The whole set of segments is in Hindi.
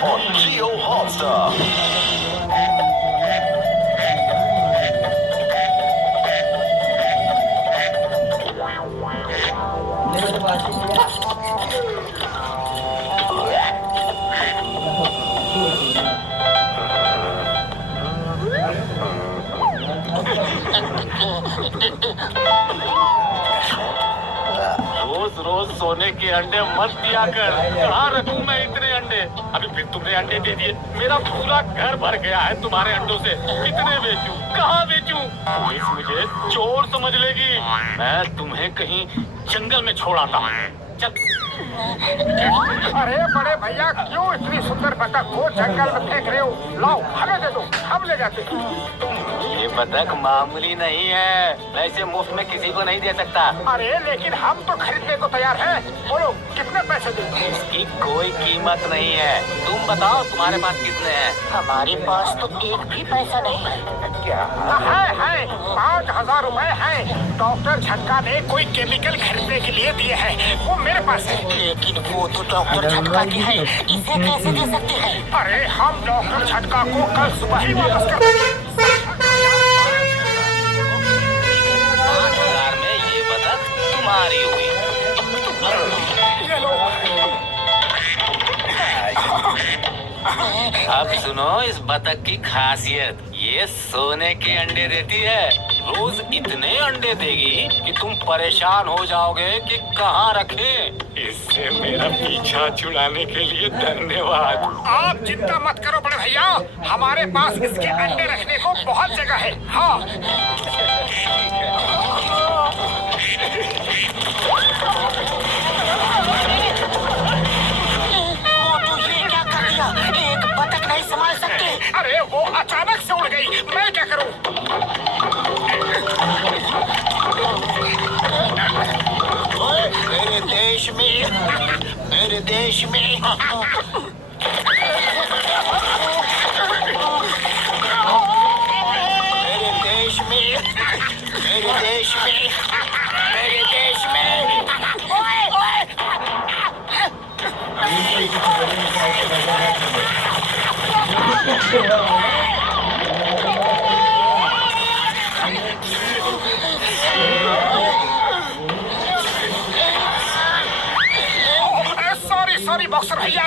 on Geo Hotstar. रोज रोज सोने के अंडे मत दिया कर। कहाँ रखूं मैं इतने अंडे? अभी फिर तुमने अंडे दे दिए। मेरा पूरा घर भर गया है तुम्हारे अंडों से। कितने बेचूं? कहाँ बेचूं? पुलिस मुझे चोर समझ लेगी। मैं तुम्हें कहीं जंगल में छोड़ आता हूँ। चल। अरे बड़े भैया, क्यों इतनी सुंदर बतख को जंगल में फेंक रहे हो? लाओ, हमें दे दो, हम ले जाते हैं। ये बतख मामूली नहीं है, मैं इसे मुफ्त में किसी को नहीं दे सकता। अरे लेकिन हम तो खरीदने को तैयार हैं। बोलो कितने पैसे दें? इसकी कोई कीमत नहीं है। तुम बताओ तुम्हारे पास कितने हैं? हमारे पास तो एक भी पैसा नहीं है। क्या है 5,000 रुपए है। डॉक्टर झटका ने कोई केमिकल खरीदने के लिए दिए हैं, वो मेरे पास है। लेकिन वो तो डॉक्टर झटका की है, इसे कैसे दे सकते हैं? अरे हम डॉक्टर झटका को कल सुबह ही वापस कर देंगे। 5,000 में ये बतख तुम्हारी हुई। ये लो। अब सुनो इस बतख की खासियत। ये सोने के अंडे देती है। रोज इतने अंडे देगी कि तुम परेशान हो जाओगे कि कहाँ रखें। इससे मेरा पीछा छुड़ाने के लिए धन्यवाद। आप चिंता मत करो बड़े भैया, हमारे पास इसके अंडे रखने को बहुत जगह है। हाँ। मोटू ये क्या कर दिया? एक बतख नहीं संभाल सकते। अरे वो अचानक से उड़ गई, मैं क्या करूं? मेरे देश में मेरे देश में मेरे देश में मेरे देश में मेरे देश में ओए ओए सॉरी बॉक्सर भैया,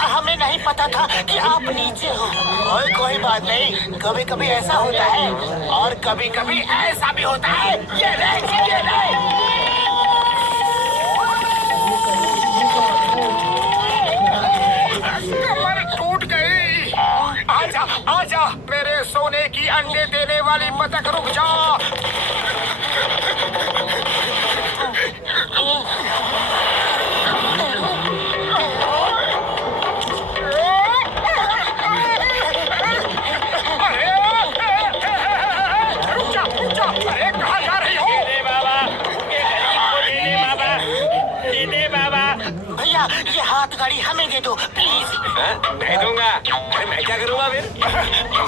हमें नहीं पता था कि आप नीचे हो। और कोई बात नहीं, कभी कभी ऐसा होता है और कभी कभी ऐसा भी होता है। ये कमर टूट गई। आजा आजा मेरे सोने की अंडे देने वाली बतख, रुक जा। अरे कहाँ जा रही हो? भैया ये हाथ गाड़ी हमें दे दो प्लीज। नहीं दूंगा। अरे मैं क्या करूँगा फिर?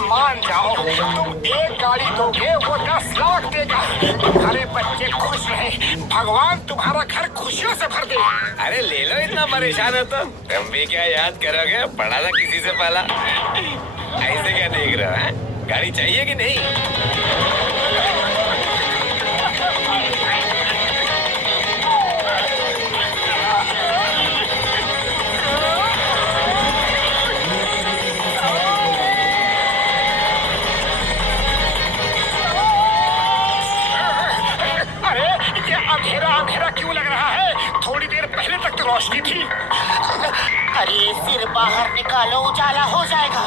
मान जाओ, तुम एक गाड़ी दोगे वो 10 लाख देगा। तुम्हारे बच्चे खुश रहे, भगवान तुम्हारा घर खुशियों से भर दे। अरे ले लो, इतना परेशान हो तुम भी क्या याद करोगे? पढ़ा था किसी से पहला। ऐसे क्या देख रहे हो? हैं? गाड़ी चाहिए कि नहीं? अरे ये अंधेरा अंधेरा क्यों लग रहा है? थोड़ी देर पहले तक तो रोशनी थी। अरे सिर बाहर निकालो, उजाला हो जाएगा।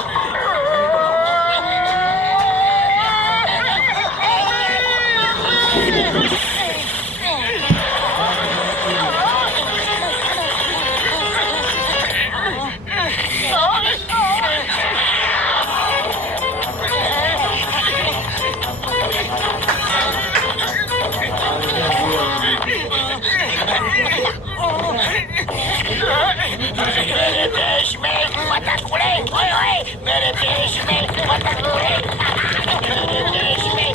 मेरे देश में बतख उड़े, ओए ओए, मेरे देश में बतख उड़े, मेरे देश में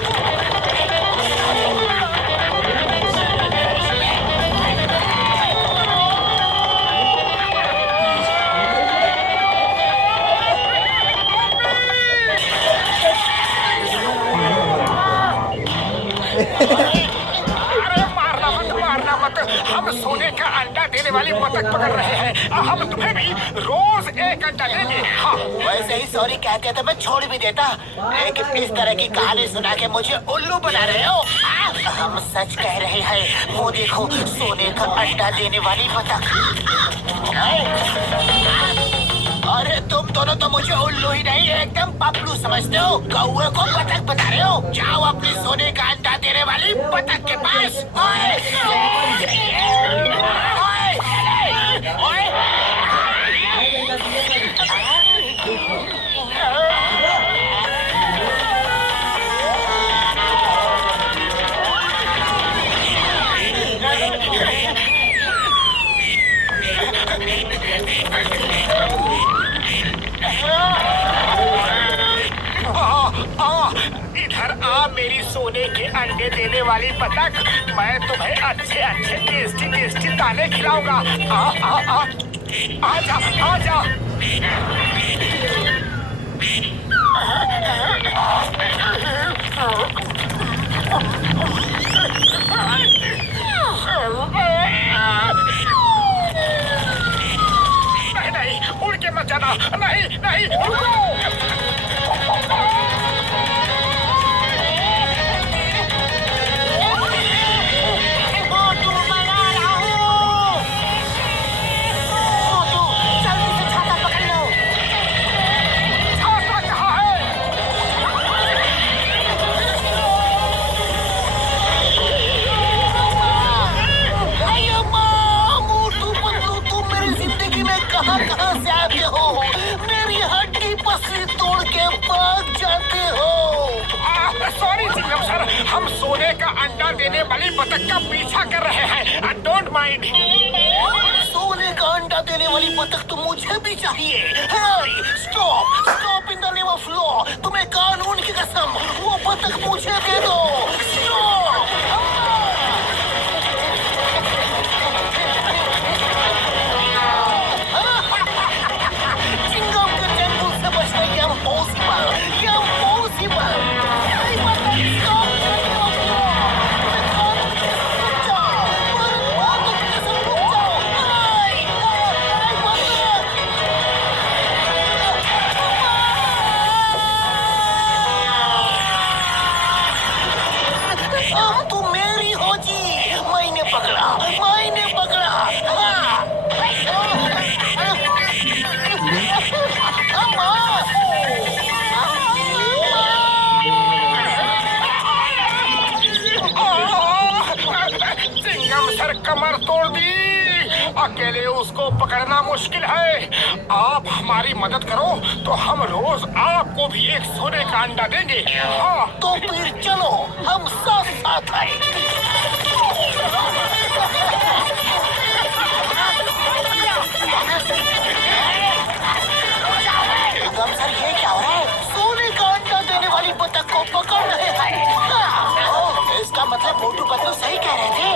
देने वाली बतख पकड़ रहे हैं। हम तुम्हें भी रोज एक अंडा देंगे। हाँ, वैसे ही सॉरी कहते तो मैं छोड़ भी देता, लेकिन इस तरह की कहानी सुना के मुझे उल्लू बना रहे हो। हम सच कह रहे हैं, वो देखो सोने का अंडा देने वाली बतख। अरे तुम दोनों तो मुझे उल्लू ही नहीं एकदम पपलू समझते हो। कौवे को बतख बता रहे हो। जाओ अपनी सोने का अंडा देने वाली बतख के पास। ओए! ओए! ओए! इधर आ मेरी सोने के अंडे देने वाली बतख। मैं तुम्हें अच्छे अच्छे टेस्टी टेस्टी दाने खिलाऊंगा। आ आ आ आजा आजा। नहीं नहीं, उड़ के मत जाना। नहीं नहीं, रुको। कहाँ से आते हो? मेरी हड्डी पसली तोड़ के भाग जाते हो। सॉरी सिंघम सर, हम सोने का अंडा देने वाली बतख का पीछा कर रहे हैं। Don't mind. सोने का अंडा देने वाली बतख तो मुझे भी चाहिए। Stop stop in the name of law. तुम्हें कानून की कसम, वो बतख मुझे दे दो। कमर तोड़ दी। अकेले उसको पकड़ना मुश्किल है। आप हमारी मदद करो तो हम रोज आपको भी एक सोने का अंडा देंगे। हाँ, तो फिर चलो हम साथ साथ आए। सर ये क्या हो रहा है? सोने का अंडा देने वाली बतख को पकड़ रहे हैं। इसका मतलब मोटू पतलू सही कह रहे थे।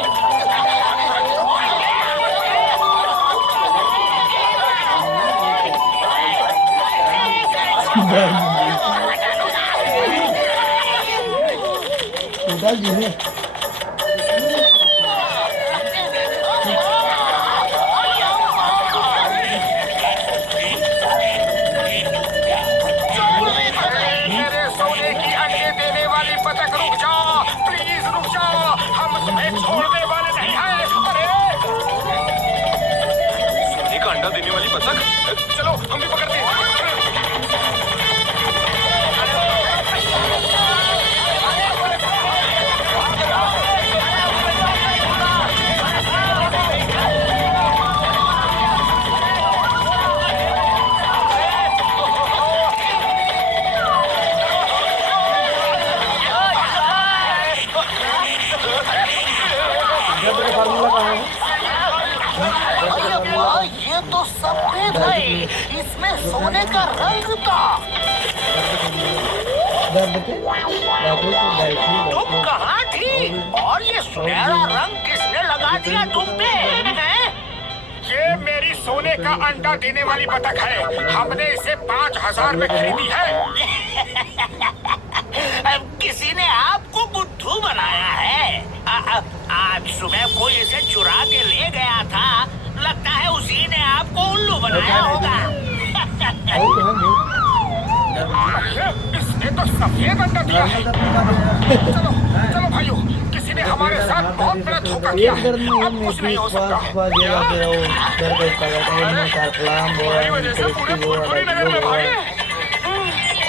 मेरे सोने की अंडे देने वाली बतख, रुक जाओ, प्लीज रुक जाओ। हम तुम्हें छोड़ने वाले नहीं हैं। अरे सोने का अंडा देने वाली बतख, चलो हम भी पकड़ते हैं। ये तो सफेद है, इसमें सोने का रंग था। तुम कहाँ थी और ये सुनहरा रंग किसने लगा दिया तुम पे? ये मेरी सोने का अंडा देने वाली बतख है। हमने इसे 5000 में खरीदी है। किसी ने आपको बुद्धू बनाया है। आज सुबह कोई इसे चुरा के ले गया था। लगता है उसी ने आपको उल्लू बनाया होगा। इसने तो सफेद अंडा दिया है। चलो चलो भाइयों, किसी ने हमारे साथ बहुत बड़ा धोखा किया है। अब कुछ नहीं हो सकता। तुम्हारी वजह से पूरे फुलपुरी नगर में भाई।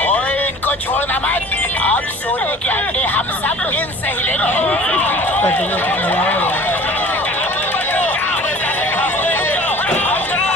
ओए, इनको छोड़ना मत। अब सोने के अंडे हम सब इनसे ही लेंगे।